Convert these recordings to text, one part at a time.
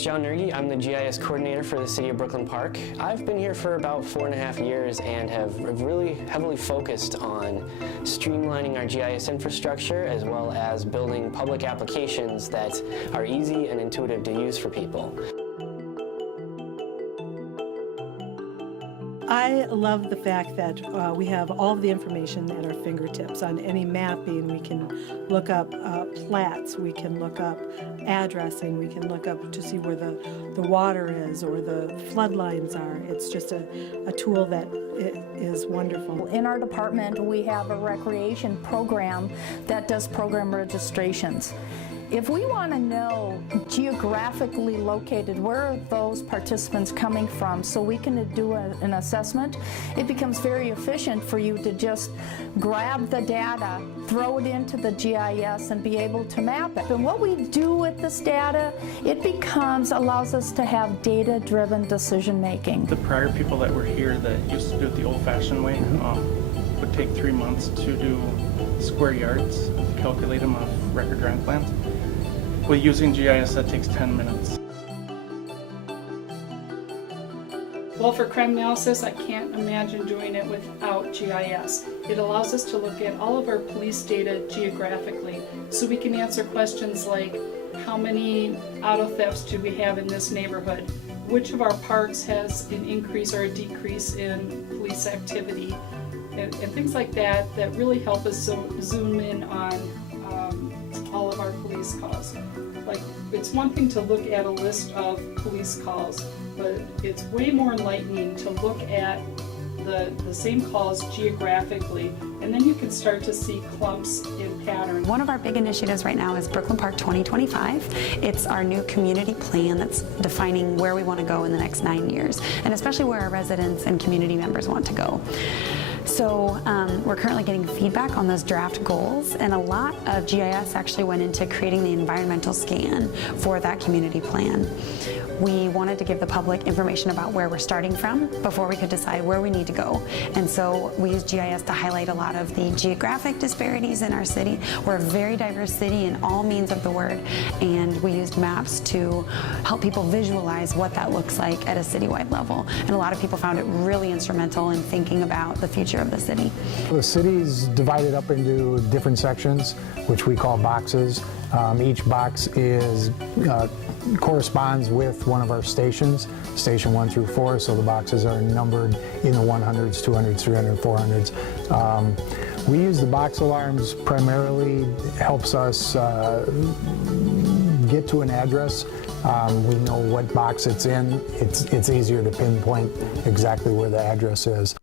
name's John Nerge. I'm the GIS Coordinator for the City of Brooklyn Park. I've been here for about 4.5 years and have really heavily focused on streamlining our GIS infrastructure as well as building public applications that are easy and intuitive to use for people. I love the fact that we have all of the information at our fingertips. On any mapping, we can look up plats, we can look up addressing, we can look up to see where the water is or the flood lines are. It's just a tool that is wonderful. In our department, we have a recreation program that does program registrations. If we want to know geographically located where are those participants coming from so we can do an assessment, it becomes very efficient for you to just grab the data, throw it into the GIS and be able to map it. And what we do with this data, it allows us to have data-driven decision making. The prior people that were here that used to do it the old-fashioned way would take 3 months to do square yards, calculate them off record drawing plans. With using GIS, that takes 10 minutes. Well, for crime analysis, I can't imagine doing it without GIS. It allows us to look at all of our police data geographically, so we can answer questions like, how many auto thefts do we have in this neighborhood? Which of our parks has an increase or a decrease in police activity? And things like that really help us zoom in on all of our police calls. Like, it's one thing to look at a list of police calls, but it's way more enlightening to look at the same calls geographically, and then you can start to see clumps in patterns. One of our big initiatives right now is Brooklyn Park 2025. It's our new community plan that's defining where we want to go in the next 9 years, and especially where our residents and community members want to go. So we're currently getting feedback on those draft goals, and a lot of GIS actually went into creating the environmental scan for that community plan. We wanted to give the public information about where we're starting from before we could decide where we need to go. And so we used GIS to highlight a lot of the geographic disparities in our city. We're a very diverse city in all means of the word, and we used maps to help people visualize what that looks like at a citywide level. And a lot of people found it really instrumental in thinking about the future of the city. The city's divided up into different sections, which we call boxes. Each box corresponds with one of our stations, station 1 through 4, so the boxes are numbered in the 100s, 200s, 300s, 400s. We use the box alarms primarily, helps us get to an address. We know what box it's in. It's easier to pinpoint exactly where the address is.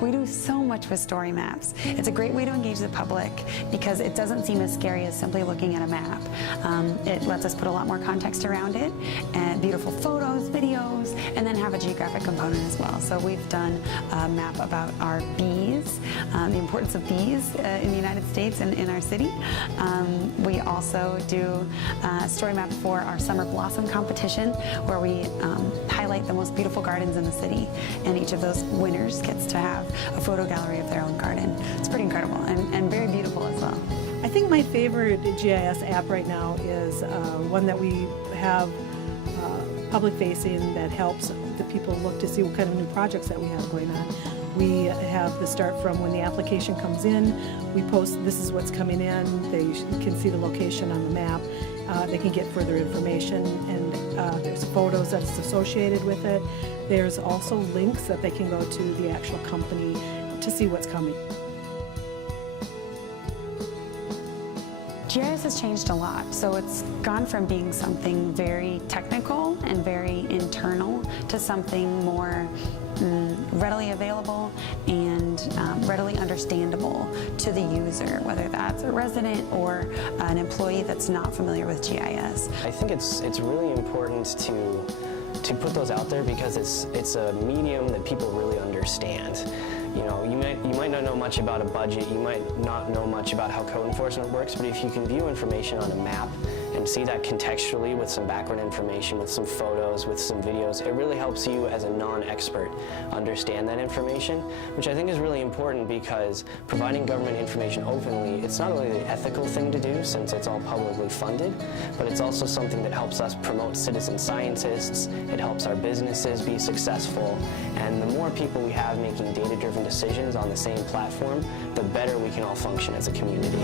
We do so much with story maps. It's a great way to engage the public because it doesn't seem as scary as simply looking at a map. It lets us put a lot more context around it, and beautiful photos, videos, and then have a geographic component as well. So we've done a map about our bees, the importance of bees in the United States and in our city. We also do a story map for our summer blossom competition, where we highlight the most beautiful gardens in the city, and each of those winners gets to have a photo gallery of their own garden. It's pretty incredible and very beautiful as well. I think my favorite GIS app right now is one that we have public facing that helps the people look to see what kind of new projects that we have going on. We have the start from when the application comes in. We post this is what's coming in. They can see the location on the map. They can get further information, and there's photos that's associated with it. There's also links that they can go to the actual company to see what's coming. GIS has changed a lot, so it's gone from being something very technical and very internal to something more readily available and readily understandable to the user, whether that's a resident or an employee that's not familiar with GIS. I think it's really important to put those out there because it's a medium that people really understand. You know, you might not know much about a budget, you might not know much about how code enforcement works, but if you can view information on a map and and see that contextually with some background information, with some photos, with some videos, it really helps you as a non-expert understand that information, which I think is really important because providing government information openly, it's not only the ethical thing to do since it's all publicly funded, but it's also something that helps us promote citizen scientists, it helps our businesses be successful, and the more people we have making data-driven decisions on the same platform, the better we can all function as a community.